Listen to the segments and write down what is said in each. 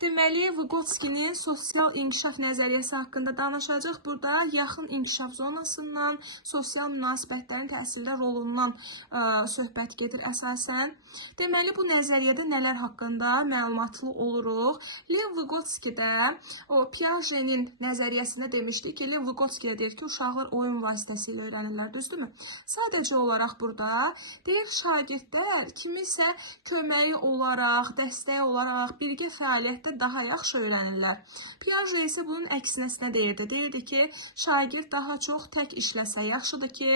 Deməli, Vygotskyinin sosial inkişaf nəzəriyyəsi haqqında danışacaq. Burada yaxın inkişaf zonasından, sosial münasibətlərin təsirli rolundan söhbət gedir əsasən. Deməli, bu nəzəriyyədə nələr haqqında məlumatlı oluruq? Lev Vygotsky də o Piaget'in nəzəriyyəsində demişdi ki, Lev Vygotsky deyir ki, uşaqlar oyun vasitəsilə öyrənirlər, düzdürmü? Sadəcə olaraq burada deyir şagirdlər kimisə köməyi olaraq, dəstəyi olaraq, birgə fəaliyyətdə daha yaxşı öyrənirlər. Piaget isə bunun əksinəsinə deyirdi. Deyirdi ki, şagird daha çox tək işləsə yaxşıdır ki,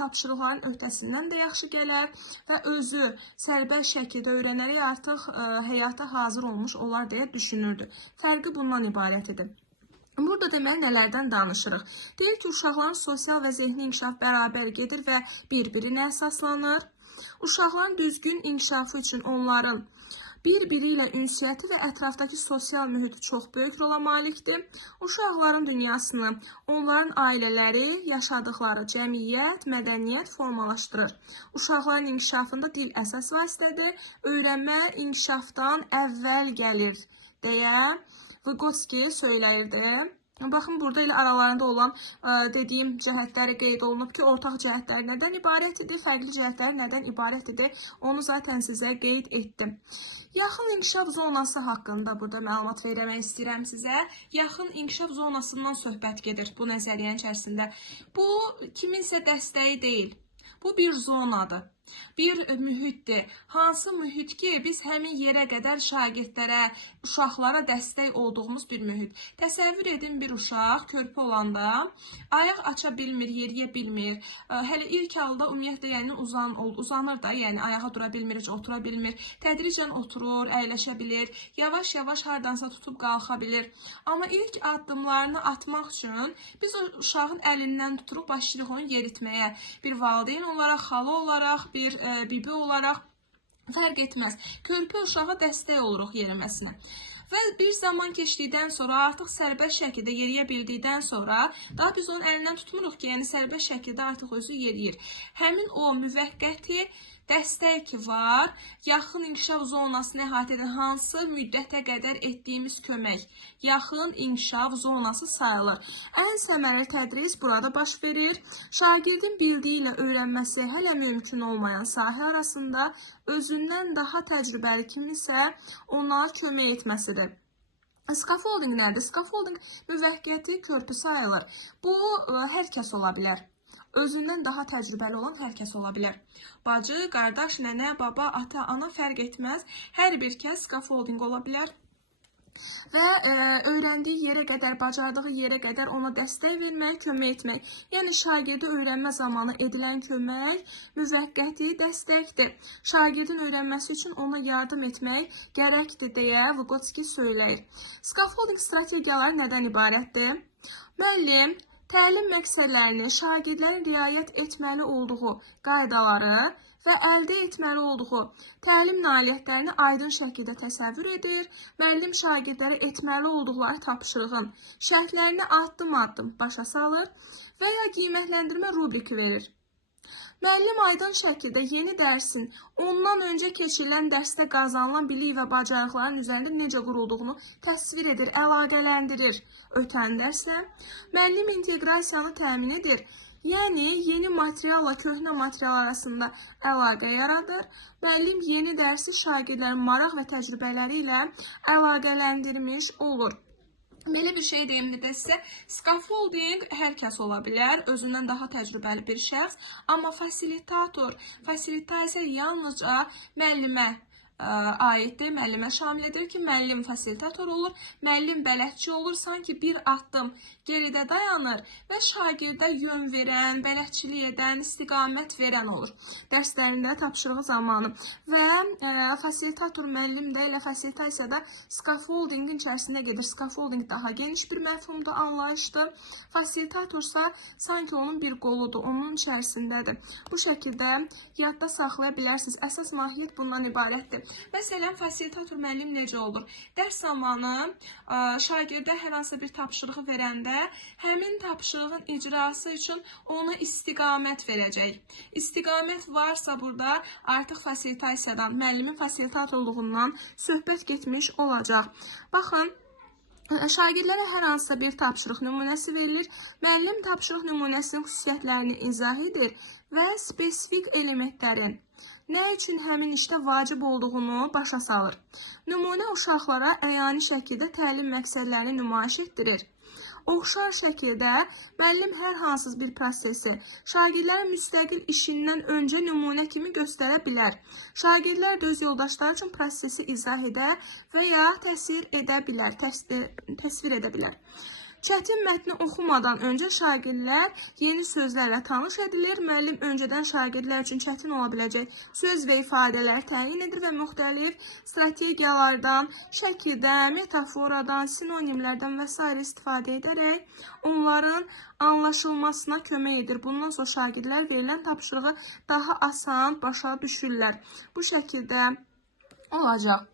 tapşırıqların öhdəsindən də yaxşı gələr və özü sərbəst şəkildə öyrənərək artıq həyata hazır olmuş olar deyə düşünürdü. Fərqi bundan ibarət idi. Burada deməli nələrdən danışırıq? Deyir ki, uşaqların sosial və zehni inkişaf bərabər gedir və bir-birinə əsaslanır. Uşaqların düzgün inkişafı üçün onların bir-biri ilə ünsiyyəti və ətrafdakı sosial mühiti çox böyük rola malikdir. Uşaqların dünyasını onların ailələri, yaşadıkları cəmiyyət, mədəniyyət formalaşdırır. Uşaqların inkişafında dil əsas vasitədir. Öyrənmə inkişafdan əvvəl gəlir deyə Vygotsky söyləyirdi. Baxın, burada elə aralarında olan dediyim cəhətləri qeyd olunub ki, ortaq cəhətlər nədən ibarət idi, fərqli cəhətlər nədən ibarət idi, onu zaten sizə qeyd etdim. Yaxın inkişaf zonası haqqında burada məlumat vermək istəyirəm sizə. Yaxın inkişaf zonasından söhbət gedir bu nəzəriyyənin içərisində. Bu, kiminsə dəstəyi deyil. Bu bir zonadır. Bir mühitdir. Hansı mühit ki, biz həmin yerə qədər şagirdlərə, uşaqlara dəstək olduğumuz bir mühit. Təsəvvür edin bir uşaq körpə olanda ayaq aça bilmir, yeriyə bilmir. Hələ ilk halda ümumiyyətlə yəni uzanır da, yəni ayağa dura bilmir, heç otura bilmir. Tədricən oturur, əyləşə bilir. Yavaş-yavaş hardansa tutub qalxa bilir. Amma ilk addımlarını atmaq üçün biz o uşağın əlindən tuturuq, başlayırıq onu yeritməyə. Bir valideyn olaraq, xala olaraq, bir bibi olaraq fərq etməz. Körpə uşağa dəstək oluruq yeriməsinə. Və bir zaman keçdikdən sonra, artıq sərbəst şəkildə yeriyə bildikdən sonra, daha biz onun əlindən tutmuruq ki, yəni sərbəst şəkildə artıq özü yeriyir. Həmin o müvəqqəti dəstək ki var, yaxın inkişaf zonasını əhatə edən hansı müddətə qədər etdiyimiz kömək, yaxın inkişaf zonası sayılır. Ən səmərəli tədris burada baş verir. Şagirdin bildiyi ilə öyrənməsi hələ mümkün olmayan sahə arasında özündən daha təcrübəli kimisə ona kömək etməsidir. Scaffolding nədir? Scaffolding müvəqqəti körpü sayılır. Bu, hər kəs ola bilər. Özündən daha təcrübəli olan hər kəs ola bilər. Bacı, qardaş, nənə, baba, ata, ana fərq etməz. Hər bir kəs scaffolding ola bilər. Və öyrəndiyi yerə qədər, bacardığı yerə qədər ona dəstək vermək, kömək etmək. Yəni, şagirdi öyrənmə zamanı edilən kömək müvəqqəti dəstəkdir. Şagirdin öyrənməsi üçün ona yardım etmək gərəkdir deyə Vygotsky söyləyir. Scaffolding strategiyaları nədən ibarətdir? Müəllim təlim məqsədlərini, şagirdlərin riayət etməli olduğu qaydaları və əldə etməli olduğu təlim nailiyyətlərini aydın şəkildə təsəvvür edir. Müəllim şagirdlərə etməli olduqları tapşırığın şərtlərini addım-addım başa salır və ya qiymətləndirmə rubriki verir. Müəllim aydın şəkildə yeni dərsin ondan öncə keçirilən dərsdə qazanılan bilik və bacarıqların üzərində necə qurulduğunu təsvir edir, əlaqələndirir ötən dərslə. Müəllim inteqrasiyanı təmin edir. Yəni, yeni materialla köhnə material arasında əlaqə yaradır. Müəllim yeni dərsi şagirdlərin maraq və təcrübələri ilə əlaqələndirmiş olur. Belə bir şey deyim də sizə, scaffolding hər kəs ola bilər, özündən daha təcrübəli bir şəxs, amma fasilitasiya yalnızca müəllimə aiddir, müəllimə şamil edir ki, müəllim fasilitator olur, müəllim bələdçi olur, sanki bir addım geridə dayanır və şagirdə yön verən, bələdçilik edən, istiqamət verən olur dərslərində tapşırığı zamanı. Və fasilitator müəllim də elə fasilitasiya scaffoldingin içərisində gedir. Scaffolding daha geniş bir məfhumdur, anlayışdır. Fasilitatorsa sanki onun bir qoludur, onun içərisindədir. Bu şəkildə yadda saxlaya bilərsiniz. Əsas mahiyyət bundan ibarətdir. Məsələn, fasilitator müəllim necə olur? Dərs zamanı şagirdə hər hansı bir tapşırığı verəndə, həmin tapşırığın icrası üçün ona istiqamət verəcək. İstiqamət varsa burada artıq fasilitasiyadan, müəllimin fasilitatorluğundan söhbət getmiş olacaq. Baxın, şagirdlərə hər hansısa bir tapşırıq nümunəsi verilir. Müəllim tapşırıq nümunəsinin xüsusiyyətlərini izah edir və spesifik elementlərin nə üçün həmin işdə vacib olduğunu başa salır. Nümunə uşaqlara əyani şəkildə təlim məqsədlərini nümayiş etdirir. Oxşar şəkildə müəllim hər hansız bir prosesi şagirdlərin müstəqil işindən öncə nümunə kimi göstərə bilər. Şagirdlər də öz yoldaşları üçün prosesi izah edə və ya təsvir edə bilər. Çətin mətni oxumadan öncə şagirdlər yeni sözlərlə tanış edilir. Müəllim öncədən şagirdlər üçün çətin ola biləcək söz və ifadələr təyin edir və müxtəlif strategiyalardan, şəkildən, metaforadan, sinonimlərdən və s. istifadə edərək onların anlaşılmasına kömək edir. Bundan sonra şagirdlər verilən tapşırığı daha asan başa düşürlər. Bu şəkildə olacaq.